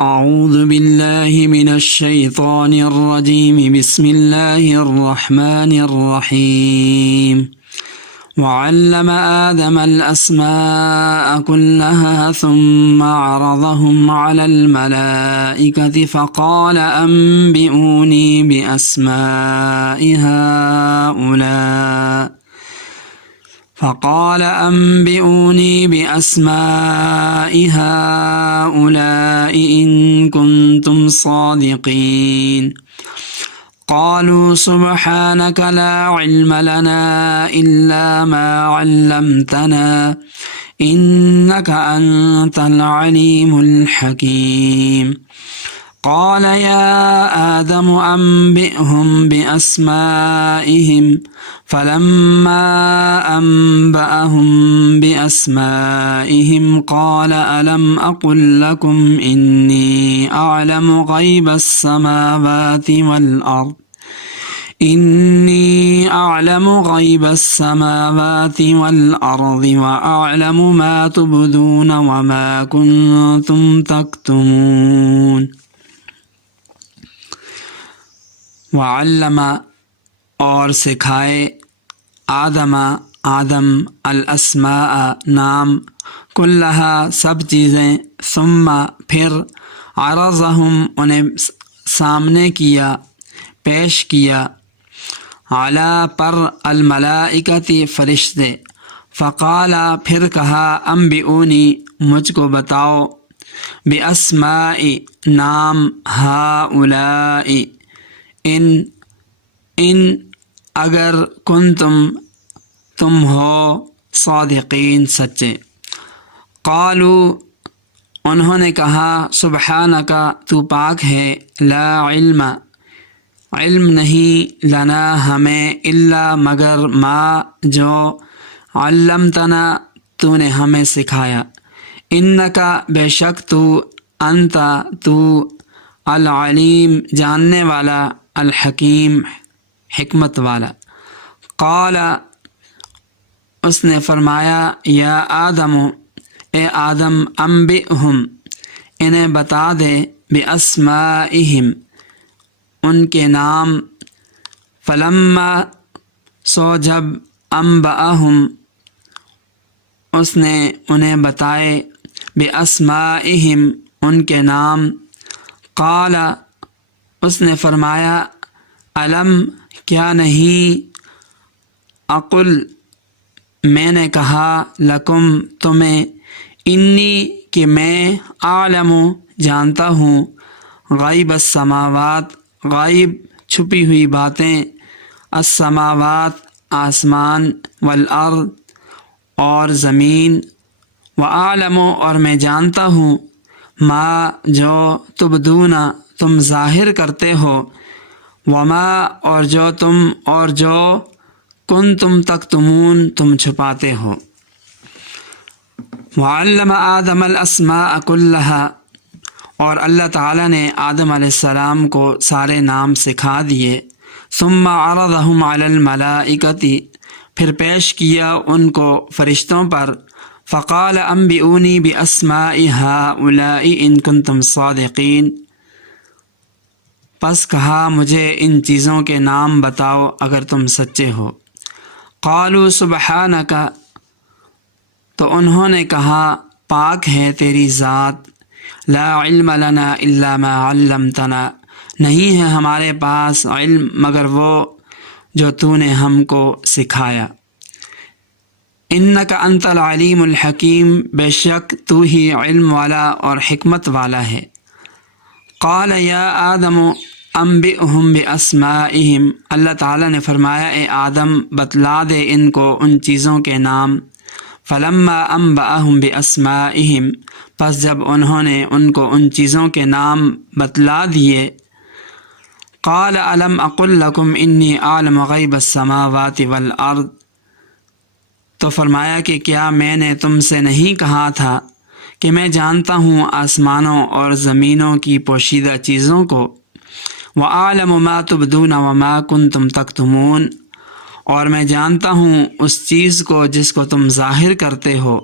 اعوذ باللہ من الشیطان الرجیم بسم اللہ الرحمن الرحیم وعلم آدم الأسماء كلها ثم عرضهم على الملائكة فقال أنبئوني بأسماء هؤلاء إن كنتم صادقين قالوا سبحانك لا علم لنا إلا ما علمتنا إنك أنت العليم الحكيم قال يا آدم أنبئهم بأسمائهم فلما أنبأهم بأسمائهم قال ألم أقل لكم إني أعلم غيب السماوات والأرض وأعلم ما تبدون وما كنتم تكتمون وعلم اور سکھائے آدم الاسماء نام کلہا سب چیزیں ثم پھر عرضہم انہیں سامنے کیا پیش کیا علی پر الملائکتی فرشتے فقال پھر کہا انبئونی مجھ کو بتاؤ باسماء نام ہؤلاء ان اگر تم ہو صادقین سچے قالوا انہوں نے کہا سبحانک تو پاک ہے لا علم نہیں لنا ہمیں الا مگر ما جو علمتنا تو نے ہمیں سکھایا انک بے شک تو انت تو العلیم جاننے والا الحکیم حکمت والا قال اس نے فرمایا یا آدم اے آدم انبئہم انہیں بتا دے باسمائہم ان کے نام فلما سو جب انبأہم اس نے انہیں بتائے باسمائہم ان کے نام قال اس نے فرمایا علم کیا نہیں اقل میں نے کہا لکم تمہیں انی کہ میں عالم جانتا ہوں غیب السماوات غائب چھپی ہوئی باتیں السماوات آسمان والارض اور زمین وعالم اور میں جانتا ہوں ما جو تبدون تم ظاہر کرتے ہو وما اور جو کنتم تکتمون تم چھپاتے ہو وعلم آدم الاسماء کلہا اور اللہ تعالیٰ نے آدم علیہ السلام کو سارے نام سکھا دیے ثم عرضہم علی الملائکۃ پھر پیش کیا ان کو فرشتوں پر فقال انبئونی باسماء ہؤلاء ان کنتم صادقین پس کہا مجھے ان چیزوں کے نام بتاؤ اگر تم سچے ہو قالوا سبحانک تو انہوں نے کہا پاک ہے تیری ذات لا علم لنا الا ما علمتنا نہیں ہے ہمارے پاس علم مگر وہ جو تو نے ہم کو سکھایا انک انت العلیم الحکیم بے شک تو ہی علم والا اور حکمت والا ہے قال یا آدم انبئہم باسمائہم اللہ تعالیٰ نے فرمایا اے آدم بتلا دے ان کو ان چیزوں کے نام فلما انبأہم باسمائہم پس جب انہوں نے ان کو ان چیزوں کے نام بتلا دیے قال الم اقل لکم انی اعلم غیب السماوات والارض تو فرمایا کہ کیا میں نے تم سے نہیں کہا تھا کہ میں جانتا ہوں آسمانوں اور زمینوں کی پوشیدہ چیزوں کو وَأَعْلَمُ مَا تُبْدُونَ وَمَا كُنْتُمْ تَكْتُمُونَ اور میں جانتا ہوں اس چیز کو جس کو تم ظاہر کرتے ہو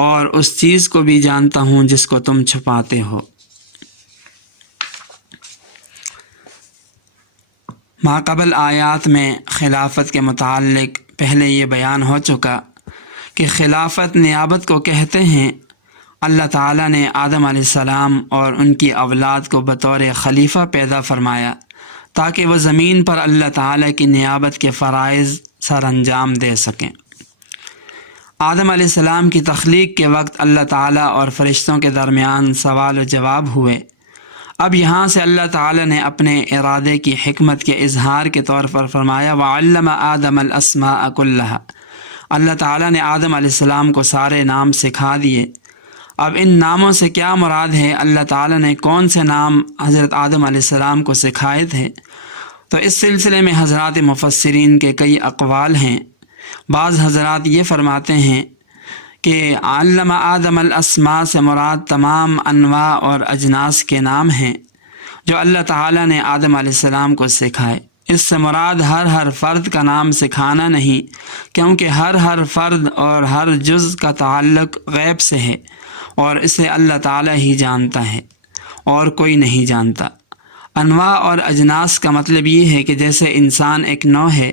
اور اس چیز کو بھی جانتا ہوں جس کو تم چھپاتے ہو ماقبل آیات میں خلافت کے متعلق پہلے یہ بیان ہو چکا کہ خلافت نیابت کو کہتے ہیں۔ اللہ تعالیٰ نے آدم علیہ السلام اور ان کی اولاد کو بطور خلیفہ پیدا فرمایا تاکہ وہ زمین پر اللہ تعالیٰ کی نیابت کے فرائض سر انجام دے سکیں۔ آدم علیہ السلام کی تخلیق کے وقت اللہ تعالیٰ اور فرشتوں کے درمیان سوال و جواب ہوئے۔ اب یہاں سے اللہ تعالیٰ نے اپنے ارادے کی حکمت کے اظہار کے طور پر فرمایا وَعَلَّمَ آدَمَ الْأَسْمَاءَ كُلَّهَا۔ اللہ تعالیٰ نے آدم علیہ السلام کو سارے نام سکھا دیے۔ اب ان ناموں سے کیا مراد ہے؟ اللہ تعالیٰ نے کون سے نام حضرت آدم علیہ السلام کو سکھائے تھے؟ تو اس سلسلے میں حضرات مفسرین کے کئی اقوال ہیں۔ بعض حضرات یہ فرماتے ہیں کہ علم آدم الاسماء سے مراد تمام انواع اور اجناس کے نام ہیں جو اللہ تعالیٰ نے آدم علیہ السلام کو سکھائے۔ اس سے مراد ہر فرد کا نام سکھانا نہیں، کیونکہ ہر فرد اور ہر جز کا تعلق غیب سے ہے اور اسے اللہ تعالیٰ ہی جانتا ہے اور کوئی نہیں جانتا۔ انواع اور اجناس کا مطلب یہ ہے کہ جیسے انسان ایک نوع ہے،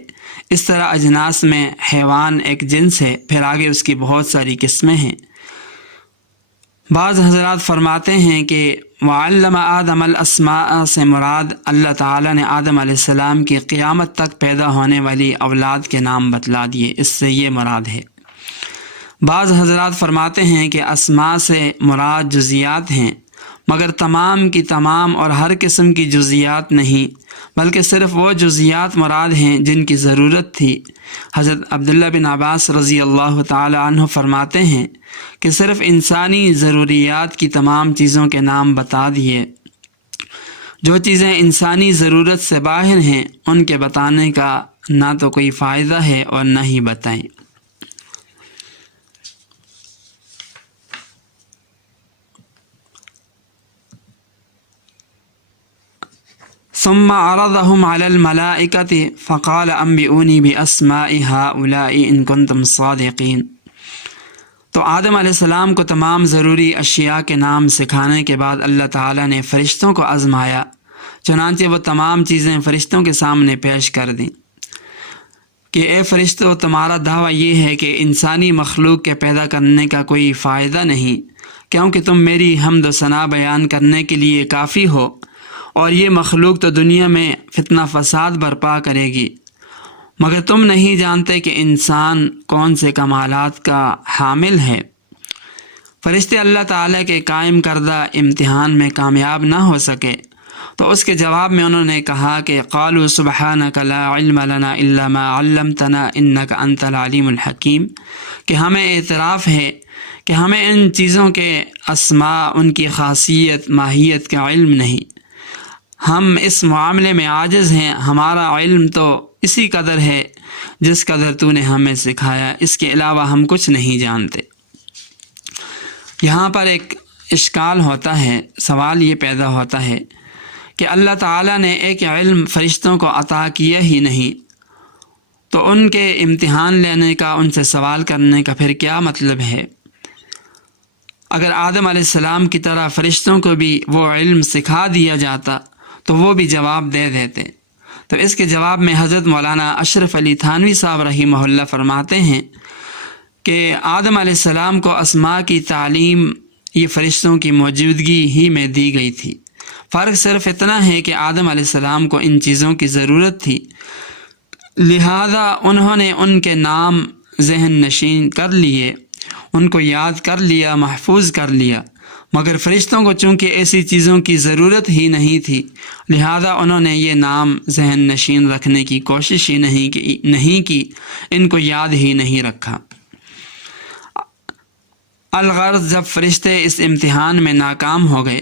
اس طرح اجناس میں حیوان ایک جنس ہے، پھر آگے اس کی بہت ساری قسمیں ہیں۔ بعض حضرات فرماتے ہیں کہ وَعَلَّمَ آدَمَ الْأَسْمَاءَ سے مراد اللہ تعالیٰ نے آدم علیہ السلام کی قیامت تک پیدا ہونے والی اولاد کے نام بتلا دیے، اس سے یہ مراد ہے۔ بعض حضرات فرماتے ہیں کہ اسماء سے مراد جزیات ہیں، مگر تمام کی تمام اور ہر قسم کی جزیات نہیں، بلکہ صرف وہ جزیات مراد ہیں جن کی ضرورت تھی۔ حضرت عبداللہ بن عباس رضی اللہ تعالی عنہ فرماتے ہیں کہ صرف انسانی ضروریات کی تمام چیزوں کے نام بتا دیے۔ جو چیزیں انسانی ضرورت سے باہر ہیں ان کے بتانے کا نہ تو کوئی فائدہ ہے اور نہ ہی بتائیں۔ ثم عرضهم على الملائكة فقال انبئوني باسماء هؤلاء ان كنتم صادقين۔ تو آدم علیہ السلام کو تمام ضروری اشیاء کے نام سکھانے کے بعد اللہ تعالیٰ نے فرشتوں کو آزمایا، چنانچہ وہ تمام چیزیں فرشتوں کے سامنے پیش کر دیں کہ اے فرشتوں، تمہارا دعویٰ یہ ہے کہ انسانی مخلوق کے پیدا کرنے کا کوئی فائدہ نہیں، کیونکہ تم میری حمد و ثنا بیان کرنے کے لیے کافی ہو، اور یہ مخلوق تو دنیا میں فتنہ فساد برپا کرے گی، مگر تم نہیں جانتے کہ انسان کون سے کمالات کا حامل ہے۔ فرشتے اللہ تعالیٰ کے قائم کردہ امتحان میں کامیاب نہ ہو سکے تو اس کے جواب میں انہوں نے کہا کہ قالوا سبحانک لا علم لنا الا ما علمتنا انک انت العلیم الحکیم، کہ ہمیں اعتراف ہے کہ ہمیں ان چیزوں کے اسماء، ان کی خاصیت، ماہیت کا علم نہیں، ہم اس معاملے میں عاجز ہیں، ہمارا علم تو اسی قدر ہے جس قدر تو نے ہمیں سکھایا، اس کے علاوہ ہم کچھ نہیں جانتے۔ یہاں پر ایک اشکال ہوتا ہے، سوال یہ پیدا ہوتا ہے کہ اللہ تعالیٰ نے ایک علم فرشتوں کو عطا کیا ہی نہیں، تو ان کے امتحان لینے کا، ان سے سوال کرنے کا پھر کیا مطلب ہے؟ اگر آدم علیہ السلام کی طرح فرشتوں کو بھی وہ علم سکھا دیا جاتا تو وہ بھی جواب دے دیتے۔ تو اس کے جواب میں حضرت مولانا اشرف علی تھانوی صاحب رحمہ اللہ فرماتے ہیں کہ آدم علیہ السلام کو اسماء کی تعلیم یہ فرشتوں کی موجودگی ہی میں دی گئی تھی۔ فرق صرف اتنا ہے کہ آدم علیہ السلام کو ان چیزوں کی ضرورت تھی، لہذا انہوں نے ان کے نام ذہن نشین کر لیے، ان کو یاد کر لیا، محفوظ کر لیا، مگر فرشتوں کو چونکہ ایسی چیزوں کی ضرورت ہی نہیں تھی، لہذا انہوں نے یہ نام ذہن نشین رکھنے کی کوشش ہی نہیں کی، ان کو یاد ہی نہیں رکھا۔ الغرض جب فرشتے اس امتحان میں ناکام ہو گئے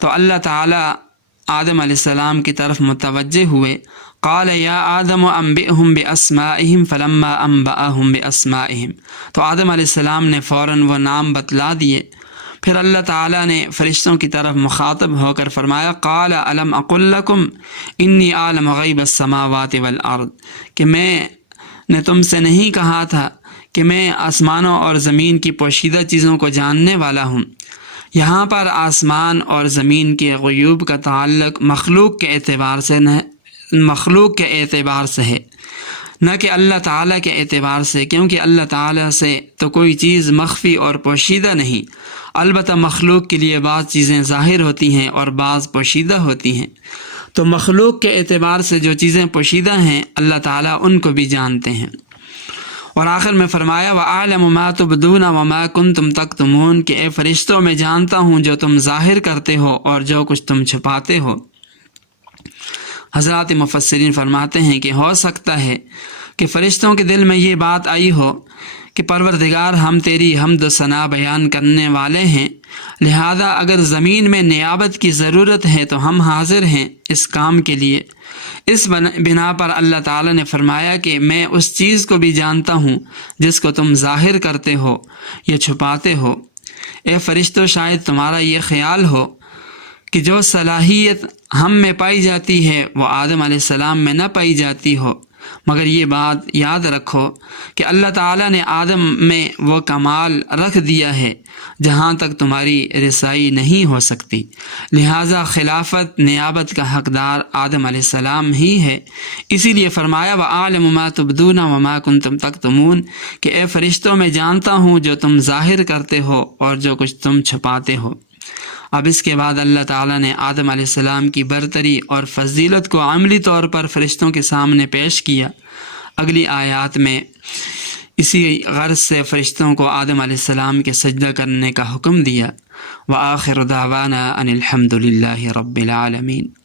تو اللہ تعالیٰ آدم علیہ السلام کی طرف متوجہ ہوئے۔ قال یا آدم انبئہم باسمائہم فلما انبأہم باسمائہم، تو آدم علیہ السلام نے فوراً وہ نام بتلا دیے۔ پھر اللہ تعالیٰ نے فرشتوں کی طرف مخاطب ہو کر فرمایا قال الم اقل لکم انی عالم غیب السماوات والارض، کہ میں نے تم سے نہیں کہا تھا کہ میں آسمانوں اور زمین کی پوشیدہ چیزوں کو جاننے والا ہوں۔ یہاں پر آسمان اور زمین کے غیوب کا تعلق مخلوق کے اعتبار سے مخلوق کے اعتبار سے ہے، نہ کہ اللہ تعالیٰ کے اعتبار سے، کیونکہ اللہ تعالیٰ سے تو کوئی چیز مخفی اور پوشیدہ نہیں، البتہ مخلوق کے لیے بعض چیزیں ظاہر ہوتی ہیں اور بعض پوشیدہ ہوتی ہیں۔ تو مخلوق کے اعتبار سے جو چیزیں پوشیدہ ہیں اللہ تعالیٰ ان کو بھی جانتے ہیں۔ اور آخر میں فرمایا وَأَعْلَمُ مَا تُبْدُونَ وَمَا كُنْتُمْ تَكْتُمُونَ کہ اے فرشتوں میں جانتا ہوں جو تم ظاہر کرتے ہو اور جو کچھ تم چھپاتے ہو۔ حضرات مفسرین فرماتے ہیں کہ ہو سکتا ہے کہ فرشتوں کے دل میں یہ بات آئی ہو کہ پروردگار ہم تیری حمد و ثنا بیان کرنے والے ہیں، لہذا اگر زمین میں نیابت کی ضرورت ہے تو ہم حاضر ہیں اس کام کے لیے۔ اس بنا پر اللہ تعالیٰ نے فرمایا کہ میں اس چیز کو بھی جانتا ہوں جس کو تم ظاہر کرتے ہو یا چھپاتے ہو۔ اے فرشتوں، شاید تمہارا یہ خیال ہو کہ جو صلاحیت ہم میں پائی جاتی ہے وہ آدم علیہ السلام میں نہ پائی جاتی ہو، مگر یہ بات یاد رکھو کہ اللہ تعالیٰ نے آدم میں وہ کمال رکھ دیا ہے جہاں تک تمہاری رسائی نہیں ہو سکتی، لہٰذا خلافت نیابت کا حقدار آدم علیہ السلام ہی ہے۔ اسی لیے فرمایا وَأَعْلَمُ مَا تُبْدُونَ وَمَا كُنْتُمْ تَكْتُمُونَ کہ اے فرشتوں میں جانتا ہوں جو تم ظاہر کرتے ہو اور جو کچھ تم چھپاتے ہو۔ اب اس کے بعد اللہ تعالیٰ نے آدم علیہ السلام کی برتری اور فضیلت کو عملی طور پر فرشتوں کے سامنے پیش کیا۔ اگلی آیات میں اسی غرض سے فرشتوں کو آدم علیہ السلام کے سجدہ کرنے کا حکم دیا۔ وآخر دعوانا ان الحمد للہ رب العالمین۔